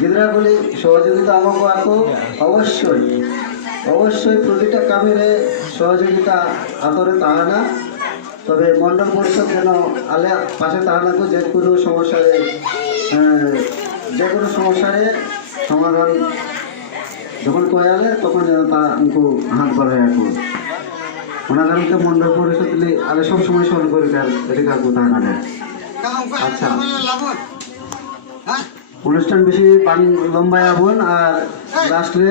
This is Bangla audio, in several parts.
গিদ্রাগুলি সহযোগিতা আমাকে আকো অবশ্যই অবশ্যই প্রতিটা কামেরে সহযোগিতা আতরে তাহানা তবে মন্ডল পরিষদ যেন আলে পাশে তাহানাকে যে কোনো সমস্যারে সমাধান যখন কয়ালে তখন যেন তা উनको হাত বাড়ায় আকো ওনা কারণে মন্ডল পরিষদ আলে সব সময় স্মরণ করে এটা কাকু তাহানা। আচ্ছা অনুষ্ঠান বেশি লম্বায় আবুন আর লাস্টে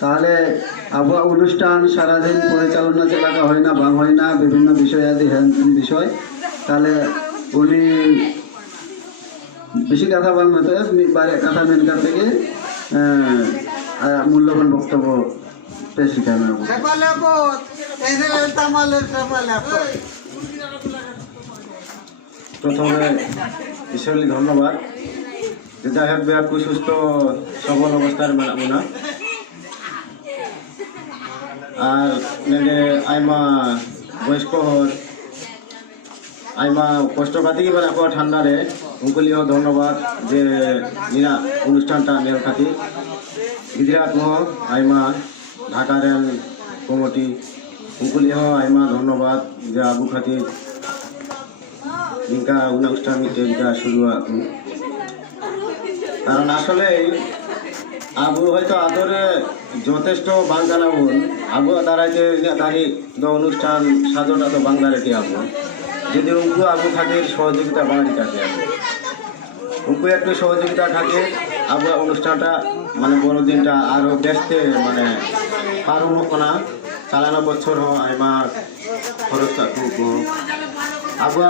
তাহলে আবহাওয়া অনুষ্ঠান সারাদিন পরিচালনা চালাকা হয় না বাং হয় না বিভিন্ন বিষয় আদি বিষয় তাহলে উনি বেশি কথা বাংলাতে কথা মেনকার থেকে মূল্যবান বক্তব্য পেশ করেন। প্রথমে ঈশ্বরলি ধন্যবাদ যে যাই হোক বিরাট সুস্থ সবল অবস্থার মেলাবো না আর আইমা বয়স্ক হর আইমা কষ্ট পাতি এবার আপনার ঠান্ডারে উনকুলিও ধন্যবাদ যে নিনা অনুষ্ঠানটা নেওয়ার খাতির গিদিরাত মহ আইমা ঢাকা রেল কমিটি উনকুলিও আইমা ধন্যবাদ যে আবু খাতির ইনকা অনুষ্ঠান ইনকা শুরু কারণ আসলে আবু হয়তো আদরে যথেষ্ট বাংলা বোন আবু দাঁড়াইতে তারিখ অনুষ্ঠান সাজটা তো বাংলার এটি আবু যদি উনকু আবু খাতির সহযোগিতা বাঙালি থাকে উনকু একটু সহযোগিতা থাকে আবু অনুষ্ঠানটা মানে বড়দিনটা আরও ব্যস্তে মানে পারু না চালানো বছর হয় আমার খরচ থাকুক আবু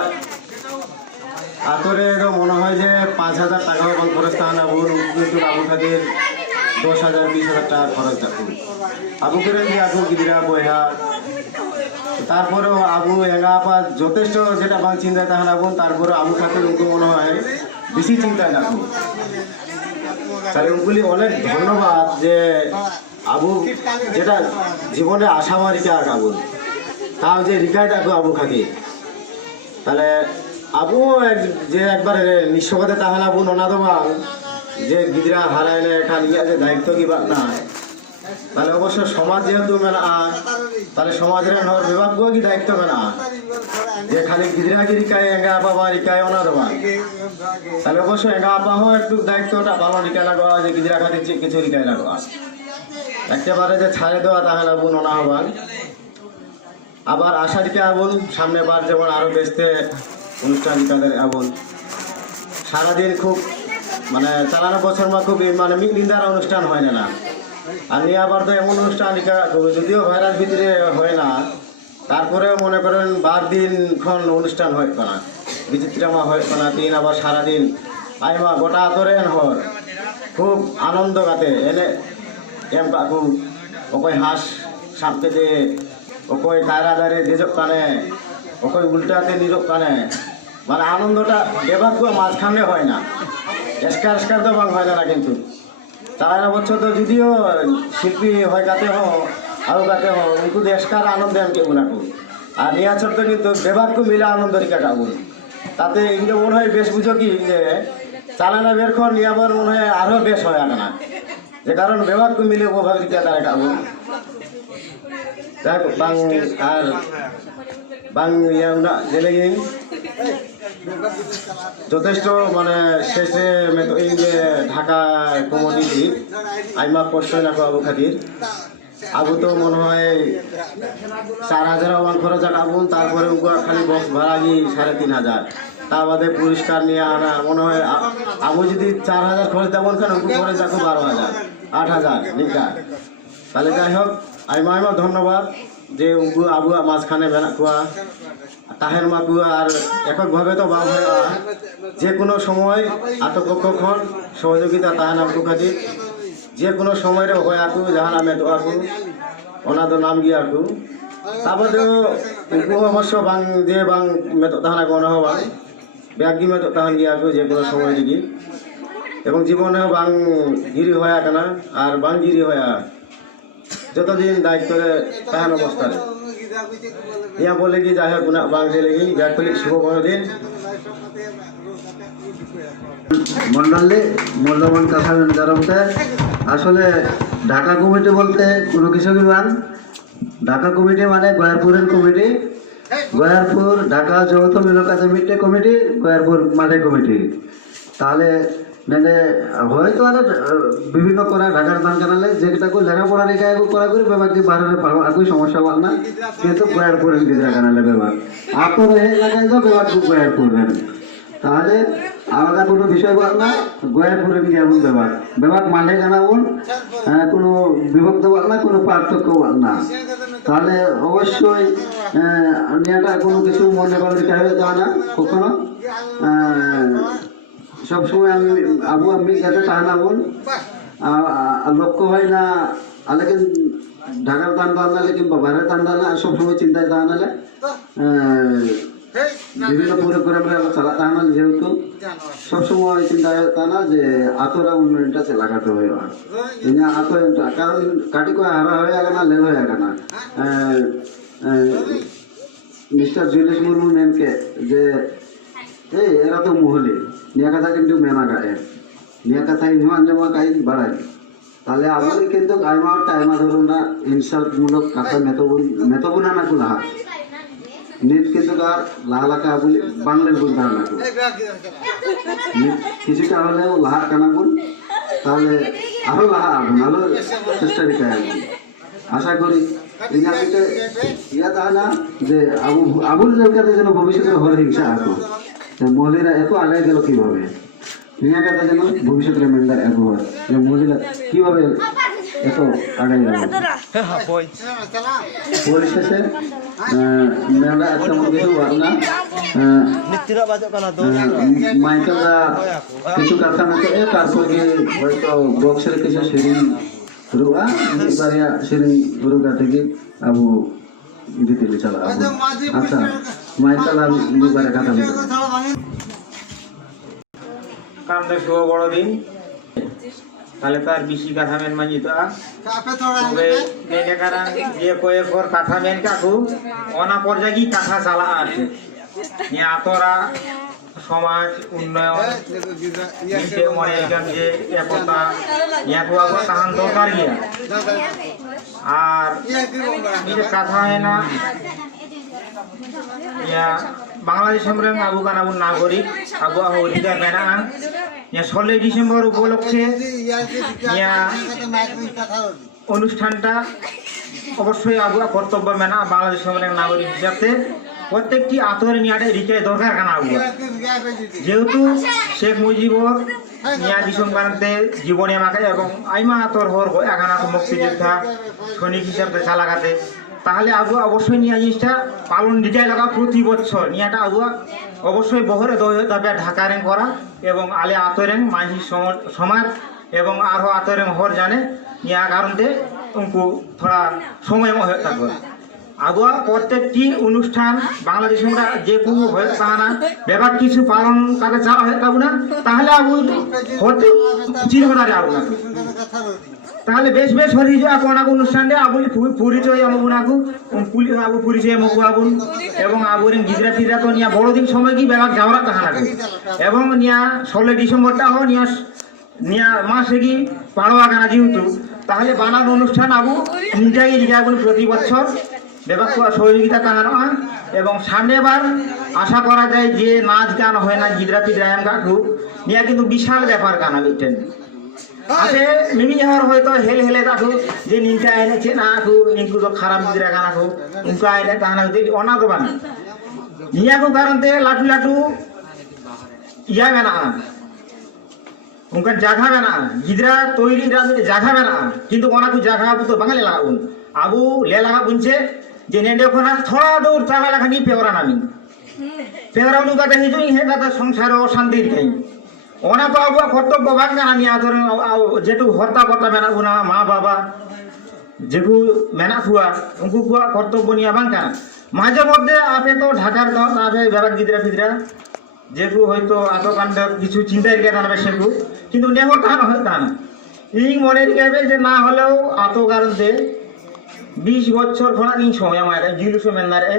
আতরে মনে হয় যে 5,000 টাকাও কম খরচ থাকে না কিন্তু আবু খাতির 10,000 20,000 টাকা খরচ থাকুক আবু করে দিয়ে আবু গিদিরা বইহা তারপরেও আবু এঙ্গা আপা যথেষ্ট যেটা বাং চিন্তায় তাহলে আবু তারপরে আবু খাতির উনকু মনে হয় বেশি চিন্তায় থাকুক তাহলে উনগুলি অনেক ধন্যবাদ যে আবু যেটা জীবনে আশামা রিকা আবু তাও যে রিকায় থাকো আবু খাতির তাহলে আবু যে একবার নিঃস্বগতে তাহলে আবু ননা দেবা যে গিদিরা হারাইলে এখানে যে দায়িত্ব কি না তাহলে অবশ্য সমাজ যেহেতু মেলা তাহলে সমাজের হর বিভাগ কি দায়িত্ব মেলা যে খালি গিদিরা গিরিকায় এঙ্গা আপা বা রিকায় ওনা দেবা তাহলে অবশ্য এঙ্গা আপা হোক একটু দায়িত্বটা ভালো রিকায় লাগা যে গিদিরা খাতির কিছু রিকায় লাগা একেবারে যে ছাড়ে দেওয়া তাহলে আবু ননা হবান আবার আশা রিকা আবুন সামনে বার যেমন আরো বেসতে অনুষ্ঠান তাদের এমন সারাদিন খুব মানে চালানো বছর মা খুব মানে নিন্দার অনুষ্ঠান হয় না আর নিয়ে আবার তো এমন অনুষ্ঠান যদিও ভাইরাস ভিতরে হয় না তারপরেও মনে করেন 12 দিন অনুষ্ঠান হয় না বিচিত্রামা হয় না দিন আবার সারাদিন আইমা গোটা আতরে হর খুব আনন্দ কাতে এনে এম কাকু ওকই হাঁস সাপতে দে ওকই কায়রা দাঁড়ে নিজক কানে ওকই উল্টাতে নিজক কানে মানে আনন্দটা বেবাক মাঝখানে হয় না এসকার তো বাং হয় না কিন্তু তারা বছর তো যদিও শিল্পী হয় কাতে আরো কাতে উনকু এসকার আনন্দে আমি কেমন রাখবো আর নিয়াচর তো কিন্তু বেবাকু মিলে আনন্দ রিকা কাবুন তাতে এগুলো মনে হয় বেশ বুঝো কি যে চালানা বের খন নিয়াবার মনে হয় আরো বেশ হয় না যে কারণ বেবাকু মিলে উপভাগ রিকা তারা কাবুন দেখ বাং আর বাং ইয়া জেলে যথেষ্ট মানে শেষে এই যে ঢাকা কমিটি আইমা কষ্ট লাগো আবু খাতির আবু তো মনে হয় 4,000 আমার খরচ আবুন তারপরে খালি বক্স ভাড়া গিয়ে 3,500 তা বাদে পুরস্কার নিয়ে আনা মনে হয় আবু যদি 4,000 খরচ দেবেন কেন খরচ দেখো 12,000 8,000 লিখা তাহলে যাই হোক আইমা ধন্যবাদ যে আবু মাঝখানে বেলা কুয়া তাহের মাকু আর এককভাবে তো বাম হয় যে কোনো সময় আতপক্ষণ সহযোগিতা তাহার আবু খাতির যে কোনো সময় হয় আকু যাহা নামে তো আকু ওনা তো নাম গিয়ে আকু তারপরেও অবশ্য বাং যে বাং মেতো তাহানা গণ হবা ব্যাগি মেতো তাহান গিয়ে আকু যে কোনো সময় দিকে এবং জীবনে বাং গিরি হয়ে কেনা আর বাং গিরি হয়ে যতদিন দায়িত্বরে তাহান অবস্থায় ইয়া বলে কি যাই হোক বাংলা লেগে ব্যাগ শুভ দিন মন্ডলে মূল্যবান কথা জানাতে আসলে ঢাকা কমিটি বলতে কোনো কিছু বিমান ঢাকা কমিটি মানে গয়ারপুরের কমিটি গয়ারপুর ঢাকা যৌথ মিলন একাডেমিতে কমিটি গয়ারপুর মাঠে কমিটি তাহলে মানে হয়তো আর বিভিন্ন করা ঢাকার দান কানালে যেটাকে লেখাপড়া রেখে করা করে ব্যাপারটি বাড়ালে আগুই সমস্যা বল না কিন্তু গয়ারপুরের গিদ্রা কানালে ব্যাপার আপনার এই এলাকায় তো ব্যাপার খুব গয়ারপুর তাহলে আলাদা কোনো বিষয় বল না গয়ারপুরে গিয়ে এমন ব্যাপার মাঠে জানাবুন কোনো বিভক্ত বল না কোনো পার্থক্য বল না তাহলে অবশ্যই নিয়াটা কোনো কিছু মনে করে যাওয়া না কখনো সবসময় আমি আমি যাতে টানাবুন লক্ষ্য হয় না আলেকিন ঢাকার দান দাঁড়ালে কিংবা বাইরের দান দাঁড়ালে সবসময় চিন্তায় দাঁড়ালে বিভিন্ন প্রোগ্রামে চালা দাঁড়ালে যেহেতু সবসময় চিন্তায় দাঁড়া যে আতরা উন্নয়নটা সে লাগাতে হয় আতর কারণ কাটি করে হারা হয়ে গেল না লেল হয়ে গেল না মিস্টার জুলিস মুর্মু মেনকে যে এই এরা তো মহলে নিয়া কথা কিন্তু মেনা গায়ে নিয়া কথা ইনমান জমা গাই বাড়াই তাহলে আমাদের কিন্তু টাইমা ধরুন না ইনসাল্টমূলক কথা মেতবুনা না কুলাহা নিট কিন্তু আর লাহালাকা বলি বাংলার বলতে না কিছুটা হলেও লাহা কানা বল তাহলে আরো লাহা আগুন আরো চেষ্টা রেখে আগুন আশা করি ইয়া তা না যে আবুল জলকাতে যেন ভবিষ্যতে হর হিংসা আসবো মহিলারা এত আগে গেল কিভাবে নিয়ে গেছে যেন ভবিষ্যতের মেম্বার একবার যে মহিলা কিভাবে এত আগে গেল পরিশেষে মেয়েরা একটা কিছু ভাবনা মাইকেলরা কিছু কথা মতো তারপর গিয়ে হয়তো বক্সের কিছু সেরিং রুয়া বারিয়া সেরিং রুগা থেকে আবু দিতে চলা আচ্ছা মাইকেলা দুবারে কথা বলতে কামটা শুভ বড়দিন তাহলে তার বেশি কাঠা মেন মানি তো তবে মেনে কারণ যে কয়ে পর কাঠা মেন কাকু অনা পর্যায়ে কি কাঠা চালা আছে নিয়ে আতরা সমাজ উন্নয়ন নিচে মনে যে একতা ইয়াকু আবার তাহান দরকার গিয়া আর নিজে কাঠা হয় না ইয়া বাংলাদেশ সম্রাং আবু কান আবু নাগরিক আবু আবু অধিকার মেনান ইয়া 16 ডিসেম্বর উপলক্ষে ইয়া অনুষ্ঠানটা অবশ্যই আবু কর্তব্য মেনা বাংলাদেশ সম্রাং নাগরিক হিসাবে প্রত্যেকটি আতরে নিয়াটে রিচাই দরকার কানা আবু যেহেতু শেখ মুজিবর নিয়া দিশম কারণতে জীবনে মাকে এবং আইমা আতর হর এখানা মুক্তিযোদ্ধা সৈনিক হিসাবে চালাগাতে তাহলে আবু অবশ্যই নিয়ে জিনিসটা পালন দিতে লাগা প্রতি বছর নিয়েটা আবু অবশ্যই বহরে দাবে ঢাকারেং করা এবং আলে আতরেং মাঝি সমাজ এবং আরও আতরেং হর জানে নিয়া কারণতে উনকু থোড়া সময় হয়ে থাকবে আগুয়া প্রত্যেকটি অনুষ্ঠান বাংলাদেশ আমরা যে কোনো হয়ে থাকে না ব্যাপার কিছু পালন কাজে চালা হয়ে থাকবো না তাহলে আবু হতে চিরকালে আবু না তাহলে বেশ বেশ হরি যে আপনার অনুষ্ঠানে আবুলি পরিচয় আমগুনাকু পুলিশ আবু পরিচয় মগু আবুন এবং আবুরিন গিজরা ফিজরা তো নিয়া বড়দিন সময় কি ব্যাপার যাওয়ার তাহা লাগে এবং নিয়া 16 ডিসেম্বরটা হো নিয়া মাসে কি পাড়োয়া গানা যেহেতু তাহলে বানান অনুষ্ঠান আবু নিজেই লিখাগুন প্রতি বছর ব্যাপার সহযোগিতা কাহানো এবং সামনেবার আশা করা যায় যে নাচ গান হয় না গিজরা ফিজরা এম কাকু নিয়া কিন্তু বিশাল ব্যাপার গানা মিটেন আছে মিমি হর হয়তো হেল হেলে রাখো যে নিকা এনেছে না রাখো নিকু তো খারাপ দিরা গানা রাখো উনকা এনে কানা দিদি অনা তো বানা নিয়া কো কারণতে লাটু লাটু ইয়া গানা উনকা জায়গা গানা গিদরা তৈরি জায়গা গানা কিন্তু অনা কো জায়গা আবু তো বাঙালি লাগুন আবু লে লাগা বুনছে যে নেডে কোনা থোড়া দূর চালা লাগানি পেওরা নামি পেওরা উনকা দেখি জুই হে কথা সংসার অশান্তির খাই ওনা তো আবু কর্তব্য ভাগ জানা নিয়ে ধরেন যেটু হর্তা কর্তা মেনা গুনা মা বাবা যেটু মেনা ফুয়া উনকু কুয়া কর্তব্য নিয়ে বাং কানা মাঝে মধ্যে আপে তো ঢাকার আপে বেড়া গিদরা ফিদরা যেটু হয়তো আতো কান্ড কিছু চিন্তায় রেখে জানাবে সেটু কিন্তু নেহর টান হয় তা না ইং মনে রেখে যে না হলেও আতো কারণতে 20 বছর খোলা ইং সময় আমার জিলুসো মেনারে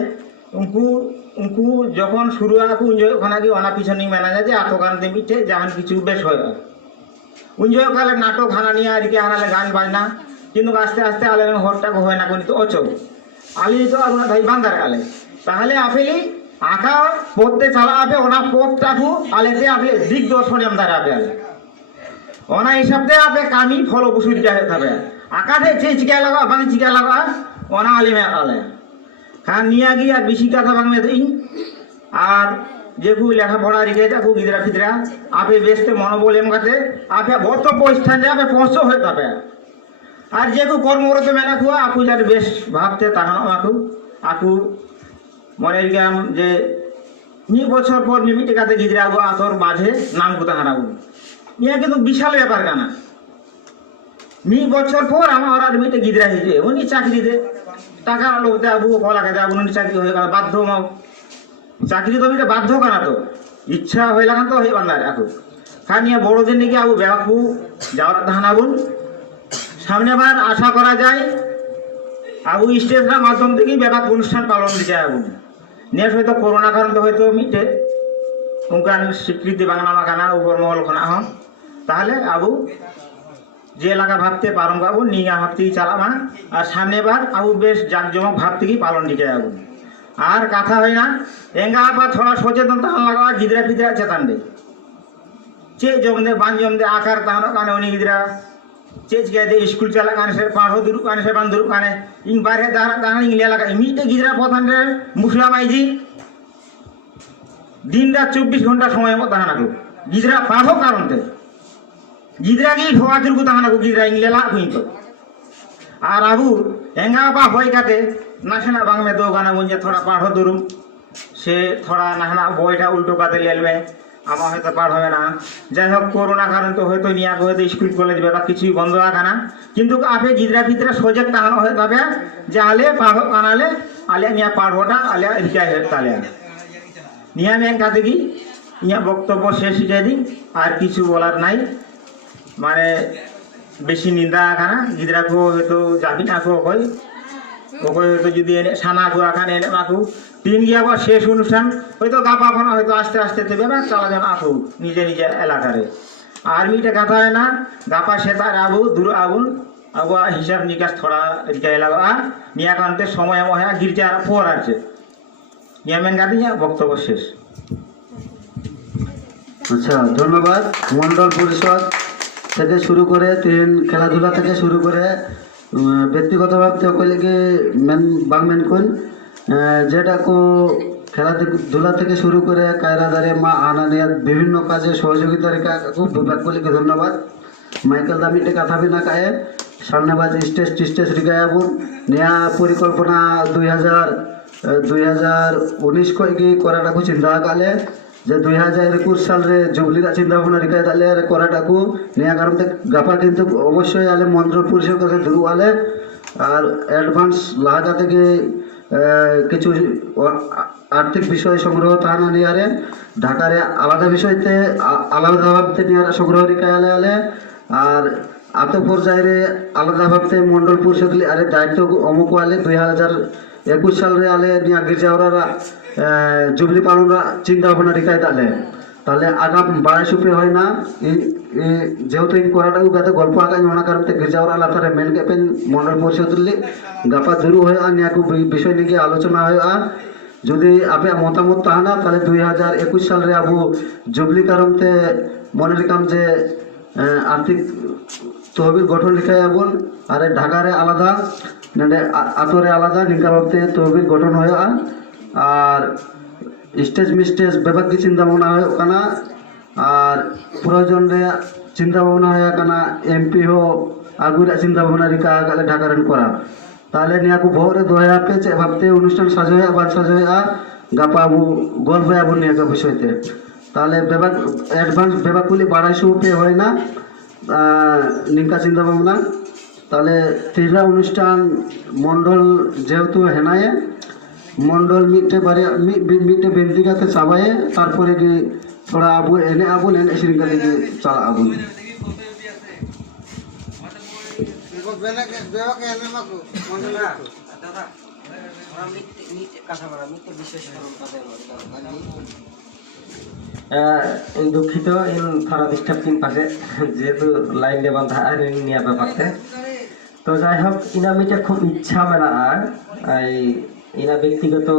উনকু ᱩᱱᱠᱩ ᱡᱚᱠᱷᱚᱱ ᱥᱩᱨᱩᱜᱼᱟ ᱠᱚ ᱩᱱ ᱡᱚᱠᱷᱚᱱ ᱠᱷᱚᱱᱟᱜ ᱜᱮ ᱚᱱᱟ ᱯᱤᱪᱷᱚᱱᱤᱧ ᱢᱮᱱᱟ ᱡᱮ ᱟᱛᱳ ᱠᱟᱱᱛᱮ ᱢᱤᱫᱴᱮᱡ ᱡᱟᱦᱟᱱ ᱠᱤᱪᱷᱩ ᱵᱮᱥ ᱦᱩᱭᱩᱜᱼᱟ ᱩᱱ ᱡᱚᱠᱷᱚᱱ ᱠᱷᱟᱱ নাটক হানা নিয়ে আজকে হানালে গান বাজনা কিন্তু আস্তে আস্তে আলে হরটা হয় না কিন্তু অচল আলি তো আপনার ভাই বান্দার আলে তাহলে আপেলি আঁকা পড়তে চালা আপে ওনা পথটাকু আলেতে আপনি দিগদর্শন আমদার আপে আলে ওনা হিসাবতে আপে কামি ফলো বসুর যায় তবে আঁকাতে যে চিকা লাগা বাং চিকা লাগা ওনা আলিমে আলে খান নিয়ে গিয়ে আর বেশি কথা বাংলা দিই আর যেকু লেখাপড়া রেখে দেখো গিদরা ফিদরা আপে বেসতে মনোবল এমকাতে আপে বক্তব্য স্থান যে আপে পৌঁছ হয়ে যাবে আর যেকু কর্মরত মেনা খুয়া আকু যার বেশ ভাবতে তাহানো আকু আকু মনে গেলাম যে মি বছর পর মিমিটে কাতে গিদরা আগো আতর মাঝে নাম কুতা হারাবো নিয়ে কিন্তু বিশাল ব্যাপার কানা মি বছর পর আমার আর মিটে গিদরা হয়েছে উনি চাকরি দে টাকা লোকতে আবু কলা খেতে আবু উনি চাকরি হয়ে গেল বাধ্য চাকরি তো মিটে বাধ্য কানা তো ইচ্ছা হয়ে লাগান তো হয়ে বান্দার আকু খানিয়া বড় দিন নাকি আবু ব্যাপু যাওয়ার ধানাবুন সামনে বার আশা করা যায় আবু স্টেজের মাধ্যম থেকেই ব্যাপক অনুষ্ঠান পালন দিতে আবু নিয়ে হয়তো করোনা কারণ তো হয়তো মিটে উনকান স্বীকৃতি বাংলা মাখানা উপর মহল খানা হন তাহলে আবু যে এলাকা ভাবতে পারম বাবু নিয়ে ভাবতেই চালামা আর সামনে বার আবু বেশ জাঁকজমক ভাব থেকেই পালন দিতে আবু আর কথা হয় না এঙ্গা বা থোড়া সচেতন তাহলে লাগা গিদরা ফিদরা চেতান দে চে জমদে বান জমদে আকার তাহলে কানে উনি গিদরা चेज गए थे स्कूल चला काने से पाढ़ो दुरु काने से बांध दुरु काने इन बारे दाना दाना इंग्लिया लगा इमीटे गिजरा पथान रे मुसला माइजी दिन रात 24 घंटा समय मत दाना को गिजरा पाढ़ो कारण थे गिजरा की ठोआ दुरु दाना को गिजरा इंग्लिया ला हुई तो আর আবু এঙ্গা বা হয় কাতে নাশনা বাংমে দো গানা বুঝে থোড়া পাঢ়ো দুরু সে থোড়া নাহনা বইটা উল্টো কাতে লেলবে আমার হয়তো পার হবে না যাই হোক করোনা কারণ তো হয়তো নিয়ে হয়তো স্কুল কলেজ বা কিছুই বন্ধ রাখা না কিন্তু আপে গিদরা ফিদরা সজাগ তাহানো হয়ে যাবে যে আলে পাঢ়ো কানালে আলে নিয়ে পাঢ়োটা আলে রিকাই হয়ে তালে নিয়ে মেন কাতে কি নিয়ে বক্তব্য শেষ শিখে দিই আর কিছু বলার নাই মানে বেশি নিন্দা খানা গিদরাকে হয়তো যাবি না কই ওকে হয়তো যদি এনে সানা গুয়া খান এনে মাকু তিন গিয়া বা শেষ অনুষ্ঠান হয়তো গাপা ফানা হয়তো আস্তে আস্তে দেবে বা চালাজন আসু নিজে নিজে এলাকারে আর মিটে কথা হয় না গাপা সেতার আবু দূর আবুন আবু হিসাব নিকাশ থোড়া রিকাই লাগা নিয়া কান্তে সময় মহা গির্জা পর আছে নিয়ামেন গাদি বক্তব্য শেষ আচ্ছা ধন্যবাদ মন্ডল পরিষদ থেকে শুরু করে ট্রেন খেলাধুলা থেকে শুরু করে ব্যক্তিগতভাবে কইলে কি মেন বাংমেন কোন যেটা কো খেলাধুলা থেকে শুরু করে কায়রাদারে মা আনানিয়া বিভিন্ন কাজে সহযোগিতা রেখা খুব বিভাগ করলে ধন্যবাদ মাইকেল দামিটে কথা বিনা কায়ে সামনেবাজ স্টেজ রিগায়াবু নিয়া পরিকল্পনা 2019 কই করাটাকু চিন্তা কালে যে 2021 সালে জুবলিরা চিন্তা ভাবনা রিকায় তাহলে করাটাকু নিয়া কারণ গাপা কিন্তু অবশ্যই আলে মন্ত্র পরিষদ কাছে ধরু আলে আর অ্যাডভান্স লাগাতে থেকে কিছু আর্থিক বিষয় সংগ্রহ তাহানা নিয়ারে ঢাকারে আলাদা বিষয়তে আলাদাভাবে নিয়ারা সংগ্রহ রিকায় আলে আলে আর আত পর্যায়ে আলাদাভাবে মন্ডল পরিষদ আরে দায়িত্ব অমুক আলে 2021 সালে আলে নিয়া গির্জাওয়ারা জুবলি পালনরা চিন্তা ভাবনা রিকায় তাহলে আগাম বাড়াই সুপে হয় না যেহেতু এই করাটাও গাতে গল্প আঁকাই মনে কারণ গির্জাওয়ারা লাফারে মেন ক্যাপেন মন্ডল পরিষদ গাপা দূর হয়ে নিয়ে বিষয় নিয়ে আলোচনা হয় যদি আপনি মতামত তাহানা তাহলে 2021 সালে আবু জুবলি কারণতে মনে রেখাম যে আর্থিক তহবিল গঠন রেখায় আবুন আর ঢাকারে আলাদা আতরে আলাদা নিকালতে তহবিল গঠন হয় আর স্টেজ মিস্টেজ ব্যাপার কি চিন্তা ভাবনা হয় কানা আর প্রয়োজন চিন্তা ভাবনা হয় কানা এমপি হো আগুরা চিন্তা ভাবনা রিকা গালে ঢাকারেন করা তাহলে নিয়াকু ভোরে দোয়া পেছে ভাবতে অনুষ্ঠান সাজয় আবার সাজয় গাপা আবু গল্প আবু নিয়ে বিষয়তে তাহলে ব্যাপার অ্যাডভান্স ব্যাপারগুলি বাড়াই সুপে হয় না নিকা চিন্তা ভাবনা তাহলে তিলা অনুষ্ঠান মন্ডল যেহেতু হেনায় মন্ডল মিটে বারে মিটে বেন্দিগাতে চাবায়ে তারপরে কি থোড়া আবু এনে সিরিঙ্গা দিকে চালা আবু দুঃখিত ইন থানা ডিস্টার্ব তিন পাশে যেহেতু লাইন দিয়ে বাঁধা আর নিয়ে ব্যাপারতে তো যাই হোক ইনা মিটে খুব ইচ্ছা মেলা আর এই ইনা ব্যক্তিগত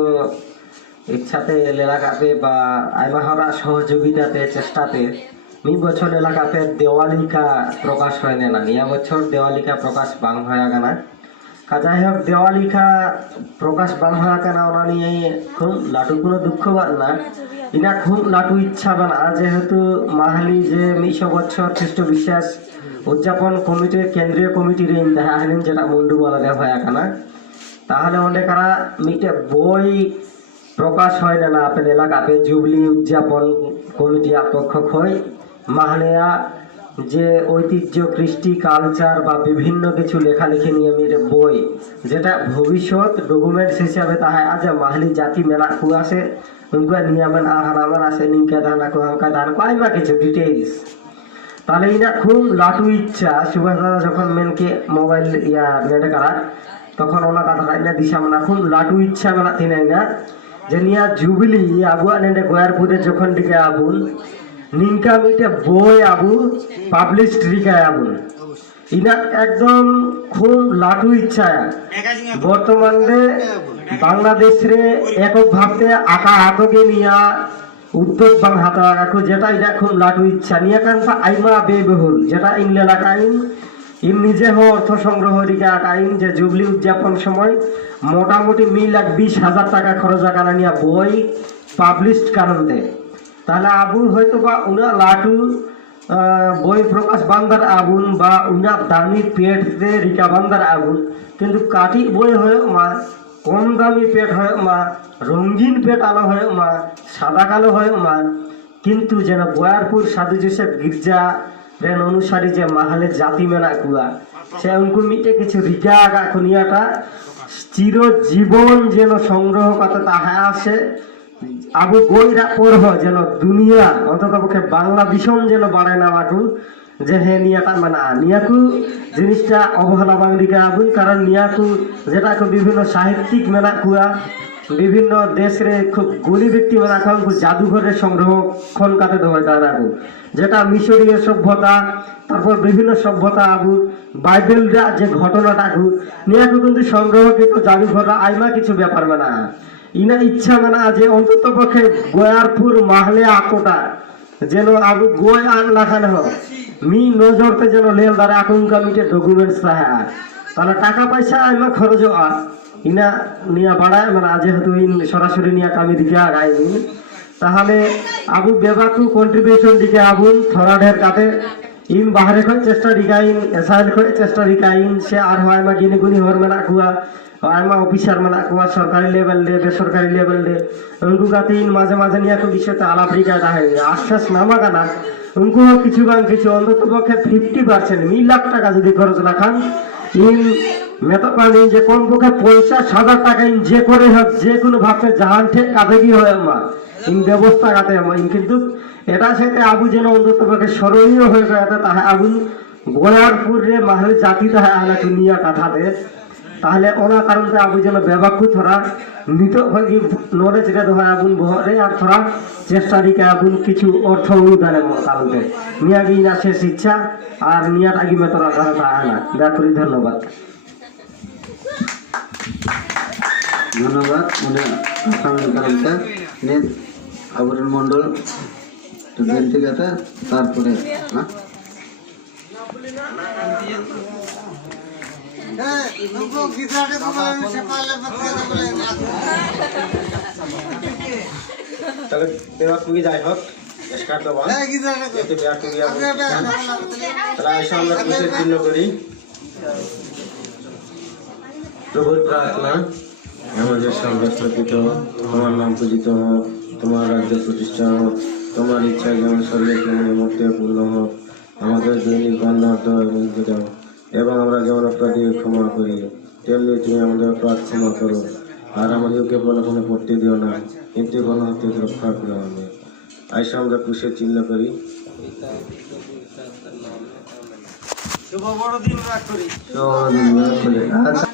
ইচ্ছাতে এলাকাতে বা আইমা হরা সহযোগিতাতে চেষ্টাতে মিড বছর এলাকাতে দেওয়ালিকা প্রকাশ হয় না ইয়া বছর দেওয়ালিকা প্রকাশ বাং হয়ে গানা যাই হোক দেওয়ালিকা প্রকাশ বাং হয়ে কেনা ওনা নিয়ে খুব লাটু কোনো দুঃখ না ইনা খুব লাটু ইচ্ছা বানা যেহেতু মাহালি যে 100 বছর খ্রিস্ট বিশ্বাস উদযাপন কমিটির কেন্দ্রীয় কমিটির হাহলিন যেটা মুন্ডু বলা দেওয়া হয় কেনা তাহলে অনেক কারা মিটে বই প্রকাশ হয় না আপেল এলাকাতে জুবলি উদযাপন কমিটি পক্ষ হয় মাহালিয়া যে ঐতিহ্য কৃষ্টি কালচার বা বিভিন্ন কিছু লেখালেখি নিয়ে মিটে বই যেটা ভবিষ্যৎ ডকুমেন্টস হিসাবে তাহা আজ মাহালি জাতি মেলা কু আসে উনকা নিয়মন আহার আমার আসে নিকা দানা কো আমকা দান কো আইমা কিছু ডিটেইলস তাহলে ইনা খুব লাটু ইচ্ছা সুভাষ দাদা যখন মেনকে মোবাইল ইয়া নেটে করা তখন ওনা কথা না দিশা মানা খুব লাটু ইচ্ছা মেলা তিনাই না যে নিয়া জুবলি আবু নেটে গয়ারপুরে যখন দিকে আবুল নিনকা মিটে বই আবু পাবলিশ রিকায় আবুল ইনা একদম খুব লাটু ইচ্ছা বর্তমানে বাংলাদেশে একক ভাবতে আঁকা হাতকে নিয়া উদ্যোগ বাং হাতা রাখো যেটা এটা খুব লাটু ইচ্ছা নিয়ে কারণ আইমা ব্যয়বহুল যেটা ইংলে লাগাইন ইন নিজে হো অর্থ সংগ্রহ দিকে আঁকাইন যে জুবলি উদযাপন সময় মোটামুটি 1,20,000 টাকা খরচ আকানা নিয়ে বই পাবলিশড কারণে তাহলে আবু হয়তো বা উনা লাটু বই প্রকাশ বান্দার আগুন বা উনা দামি পেটতে রিকা বান্দার আগুন কিন্তু কাঠি বই হয়ে মা কম দামি পেট হয় মা রঙিন পেট আলো হয় মা সাদা কালো হয় মা কিন্তু যেন বয়ারপুর সাধু জোসেফ গির্জা রেন অনুসারী যে মাহালের জাতি মেলা কুয়া সে উনকু মিটে কিছু রিকা আগা খুনিয়াটা চিরজীবন যেন সংগ্রহ কথা তাহা আসে আবু গইরা পড়হ যেন দুনিয়া অন্তত পক্ষে বাংলা ভীষণ যেন বাড়ায় না বাটু যে হে নিয়াটা মানে নিয়াকু জিনিসটা অবহেলা বাংলিকা আবুল কারণ নিয়াকু যেটা বিভিন্ন সাহিত্যিক মেলা কুয়া বিভিন্ন দেশের খুব গলি ব্যক্তি মেলা খান জাদুঘরের সংরক্ষণ কাতে দেওয়া যায় আবু যেটা মিশরীয় সভ্যতা তারপর বিভিন্ন সভ্যতা আবু বাইবেলরা যে ঘটনাটা আবু নিয়াকু কিন্তু সংগ্রহকৃত জাদুঘররা আইমা কিছু ব্যাপার মেলা ইনা ইচ্ছা মানা যে অন্তত পক্ষে গয়ারপুর মাহলে আকোটা যেন আবু গয় আন লাখানো হোক মি নজরতে যেন লেল দ্বারা আকুঙ্কা মিটে ডকুমেন্টস রাহা তাহলে টাকা পয়সা আইমা খরচ ইনা নিয়া বাড়ায় মানে যেহেতু ইন সরাসরি নিয়া কামি দিকে আগাইনি তাহলে আবু বেবাকু কন্ট্রিবিউশন দিকে আবুন থরা ঢের কাটে ইন বাহারে খয় চেষ্টা রিকাইন এসাইল খয় চেষ্টা রিকাইন সে আর হয় মা গিনি গুনি হর মেলা কুয়া আইমা অফিসার মেলা কুয়া সরকারি লেভেল দে বেসরকারি লেভেল দে উনকু কাতে ইন মাঝে মাঝে নিয়া কো বিষয়তে আলাপ রিকায় তাহে আশ্বাস নামা কানা উনকু কিছু বাং কিছু অন্তত পক্ষে 50% 1 লাখ টাকা যদি খরচ রাখান ইন মেতপানি যে কম পক্ষে 50,000 টাকা ইন যে করে হোক যে কোনো ভাবে জাহান ঠিক কাঁধে কি হয় মা ইন ব্যবস্থা কাতে ইন কিন্তু এটা সাথে আবু যেন অন্তত পক্ষে স্মরণীয় হয়ে যায় তাহলে আবু গোয়ারপুরে মাহলে জাতি তাহলে আনা দুনিয়া কাঁথাতে তাহলে ওনা কারণে আবু যেন ব্যবাকু থরা নিত নলেজ রে হয় আবুন বহরে আর থরা চেষ্টা দিকে আবুন কিছু অর্থ অনুদানের কারণে নিয়াগি না শেষ ইচ্ছা আর নিয়াট আগি মেতরা কথা আনা ব্যাকুরি ধন্যবাদ ধন্যবাদ উনি আসামের কারণটা নিয়ে আবরণ মন্ডল ব্যক্তিগত তারপরে তাহলে বেবাকুই যাই হোক স্টার্ট দেওয়া এতে বেবাকুই তাহলে আইসা আমরা কুশের চিহ্ন করি প্রভুর প্রার্থনা আমাদের সঙ্গে স্থাপিত তোমার নাম পূজিত হোক তোমার রাজ্য প্রতিষ্ঠা হোক তোমার ইচ্ছা যেমন স্বর্গে তেমনি মুক্তি পূর্ণ হোক আমাদের দৈনিক অন্নাদ্য দাও এবং আমরা যেমন অপরাধী ক্ষমা করি তেমনি তুমি আমাদের অপরাধ ক্ষমা করো আর আমাদেরকে কোনো পড়তে দিও না কিন্তু কোনো হতে রক্ষা করো আমি আইসা আমরা কুশের চিহ্ন করি শুভ বড়দিন রাখ করি আচ্ছা